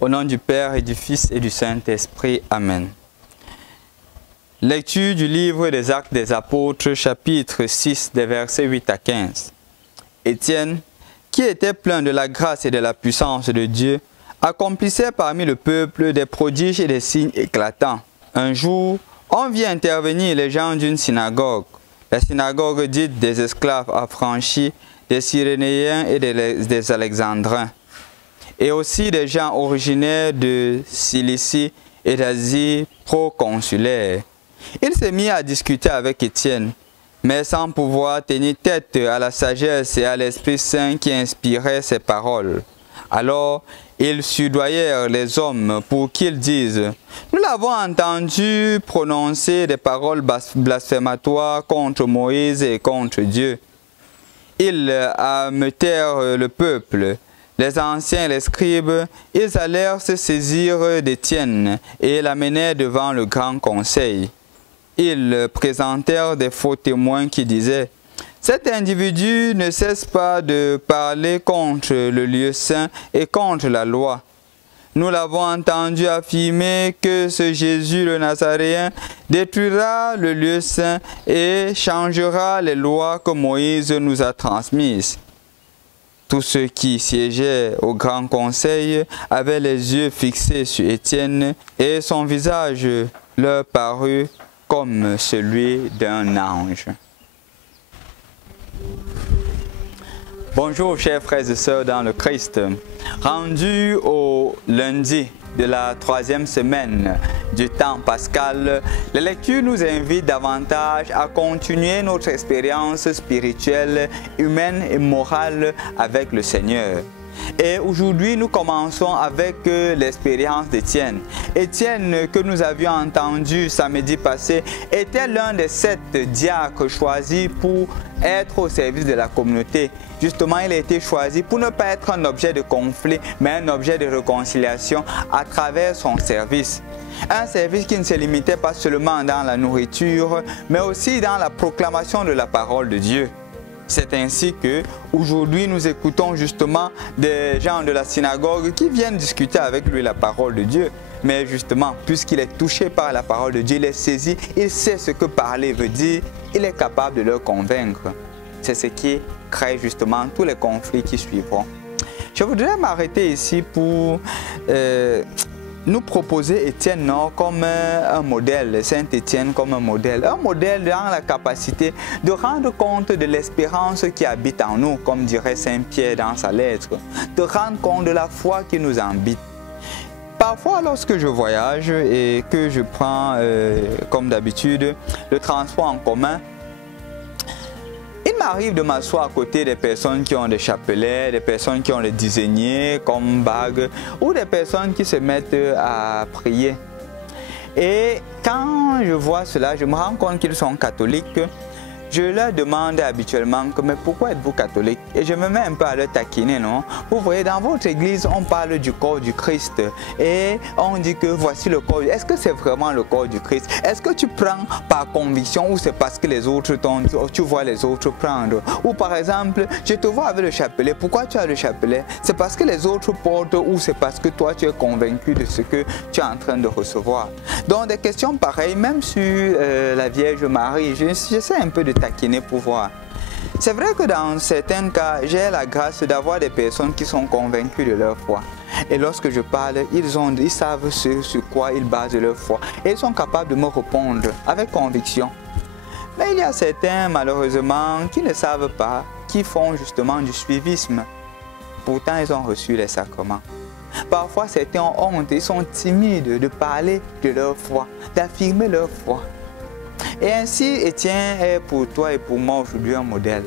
Au nom du Père et du Fils et du Saint-Esprit. Amen. Lecture du livre des Actes des Apôtres, chapitre 6, des versets 8 à 15. Étienne, qui était plein de la grâce et de la puissance de Dieu, accomplissait parmi le peuple des prodiges et des signes éclatants. Un jour, on vit intervenir les gens d'une synagogue, la synagogue dite des esclaves affranchis, des Cyrénéens et des Alexandrins, et aussi des gens originaires de Cilicie et d'Asie proconsulaire. Il s'est mis à discuter avec Étienne, mais sans pouvoir tenir tête à la sagesse et à l'Esprit Saint qui inspirait ses paroles. Alors, ils soudoyèrent les hommes pour qu'ils disent « Nous l'avons entendu prononcer des paroles blasphématoires contre Moïse et contre Dieu. » Ils ameutèrent le peuple. Les anciens et les scribes, ils allèrent se saisir d'Étienne et l'amenèrent devant le grand conseil. Ils présentèrent des faux témoins qui disaient « Cet individu ne cesse pas de parler contre le lieu saint et contre la loi. Nous l'avons entendu affirmer que ce Jésus le Nazaréen détruira le lieu saint et changera les lois que Moïse nous a transmises. » Tous ceux qui siégeaient au grand conseil avaient les yeux fixés sur Étienne et son visage leur parut comme celui d'un ange. Bonjour chers frères et sœurs dans le Christ. Rendu au lundi de la 3e semaine du temps pascal, la lecture nous invite davantage à continuer notre expérience spirituelle, humaine et morale avec le Seigneur. Et aujourd'hui, nous commençons avec l'expérience d'Étienne. Étienne, que nous avions entendu samedi passé, était l'un des 7 diacres choisis pour être au service de la communauté. Justement, il a été choisi pour ne pas être un objet de conflit, mais un objet de réconciliation à travers son service. Un service qui ne se limitait pas seulement dans la nourriture, mais aussi dans la proclamation de la parole de Dieu. C'est ainsi que aujourd'hui nous écoutons justement des gens de la synagogue qui viennent discuter avec lui la parole de Dieu. Mais justement, puisqu'il est touché par la parole de Dieu, il est saisi, il sait ce que parler veut dire, il est capable de leur convaincre. C'est ce qui crée justement tous les conflits qui suivront. Je voudrais m'arrêter ici pour nous proposer Étienne comme un modèle, Saint-Étienne comme un modèle dans la capacité de rendre compte de l'espérance qui habite en nous, comme dirait Saint Pierre dans sa lettre, de rendre compte de la foi qui nous habite. Parfois, lorsque je voyage et que je prends, comme d'habitude, le transport en commun, il m'arrive de m'asseoir à côté des personnes qui ont des chapelets, des personnes qui ont les dizainiers comme bague, ou des personnes qui se mettent à prier. Et quand je vois cela, je me rends compte qu'ils sont catholiques. Je leur demande habituellement que, mais pourquoi êtes-vous catholique? Et je me mets un peu à leur taquiner, non? Vous voyez, dans votre église, on parle du corps du Christ. Et on dit que voici le corps. Est-ce que c'est vraiment le corps du Christ? Est-ce que tu prends par conviction ou c'est parce que les autres tu vois les autres prendre? Ou par exemple, je te vois avec le chapelet. Pourquoi tu as le chapelet? C'est parce que les autres portent ou c'est parce que toi tu es convaincu de ce que tu es en train de recevoir? Donc des questions pareilles, même sur la Vierge Marie, j'essaie un peu de taquiner pour voir. C'est vrai que dans certains cas, j'ai la grâce d'avoir des personnes qui sont convaincues de leur foi. Et lorsque je parle, ils savent sur quoi ils basent leur foi. Et ils sont capables de me répondre avec conviction. Mais il y a certains, malheureusement, qui ne savent pas, qui font justement du suivisme. Pourtant, ils ont reçu les sacrements. Parfois, certains ont honte, ils sont timides de parler de leur foi, d'affirmer leur foi. Et ainsi, Étienne est pour toi et pour moi aujourd'hui un modèle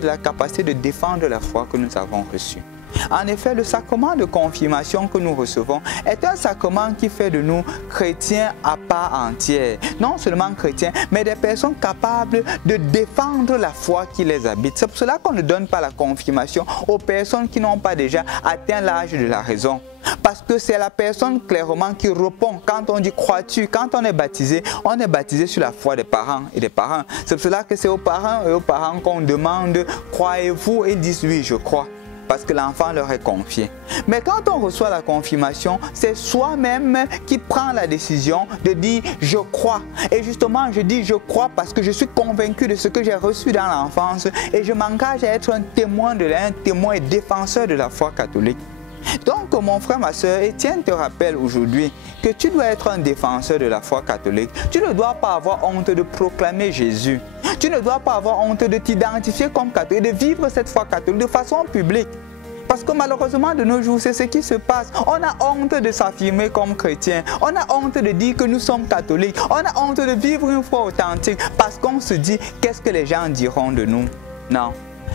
de la capacité de défendre la foi que nous avons reçue. En effet, le sacrement de confirmation que nous recevons est un sacrement qui fait de nous chrétiens à part entière. Non seulement chrétiens, mais des personnes capables de défendre la foi qui les habite. C'est pour cela qu'on ne donne pas la confirmation aux personnes qui n'ont pas déjà atteint l'âge de la raison. Parce que c'est la personne clairement qui répond. Quand on dit crois-tu, quand on est baptisé sur la foi des parents et des parents. C'est pour cela que c'est aux parents et aux parents qu'on demande croyez-vous, et ils disent oui je crois. parce que l'enfant leur est confié. Mais quand on reçoit la confirmation, c'est soi-même qui prend la décision de dire « je crois ». Et justement, je dis « je crois » parce que je suis convaincu de ce que j'ai reçu dans l'enfance et je m'engage à être un témoin et défenseur de la foi catholique. Donc, mon frère, ma soeur, Étienne te rappelle aujourd'hui que tu dois être un défenseur de la foi catholique. Tu ne dois pas avoir honte de proclamer Jésus. Tu ne dois pas avoir honte de t'identifier comme catholique, de vivre cette foi catholique de façon publique. Parce que malheureusement, de nos jours, c'est ce qui se passe. On a honte de s'affirmer comme chrétien. On a honte de dire que nous sommes catholiques. On a honte de vivre une foi authentique parce qu'on se dit, qu'est-ce que les gens diront de nous? Non,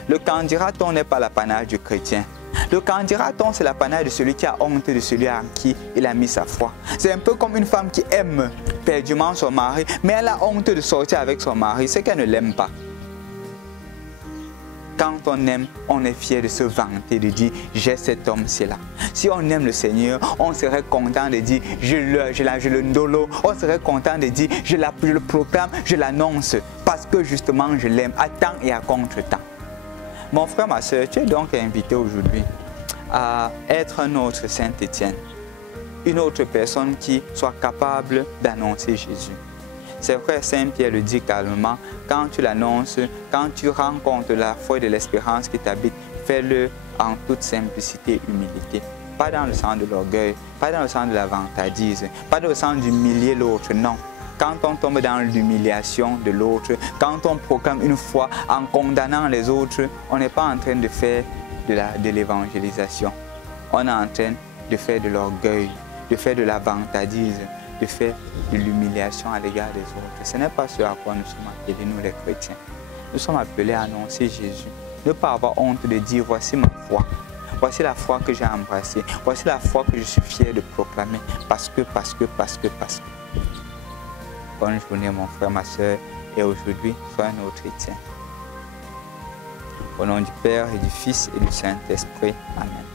le qu'en dira-t-on n'est pas l'apanage du chrétien. Le qu'en dira-t-on, c'est l'apanage de celui qui a honte de celui en qui il a mis sa foi. C'est un peu comme une femme qui aime perdument son mari, mais elle a honte de sortir avec son mari, c'est qu'elle ne l'aime pas. Quand on aime, on est fier de se vanter, de dire « j'ai cet homme-ci là ». Si on aime le Seigneur, on serait content de dire « je le ndolo ». On serait content de dire « je le proclame, je l'annonce » parce que justement je l'aime à temps et à contre-temps. Mon frère, ma soeur, tu es donc invité aujourd'hui à être un autre Saint Étienne, une autre personne qui soit capable d'annoncer Jésus. C'est vrai, Saint Pierre le dit calmement, quand tu l'annonces, quand tu rencontres la foi et de l'espérance qui t'habite, fais-le en toute simplicité et humilité. Pas dans le sens de l'orgueil, pas dans le sens de la vantardise, pas dans le sens d'humilier l'autre, non. Quand on tombe dans l'humiliation de l'autre, quand on proclame une foi en condamnant les autres, on n'est pas en train de faire de l'évangélisation. On est en train de faire de l'orgueil, de faire de la vantardise, de faire de l'humiliation à l'égard des autres. Ce n'est pas ce à quoi nous sommes appelés, nous les chrétiens. Nous sommes appelés à annoncer Jésus. Ne pas avoir honte de dire, voici ma foi. Voici la foi que j'ai embrassée. Voici la foi que je suis fier de proclamer. Parce que. Bonne journée mon frère, ma soeur, et aujourd'hui, sois un autre Étienne. Au nom du Père et du Fils et du Saint-Esprit. Amen.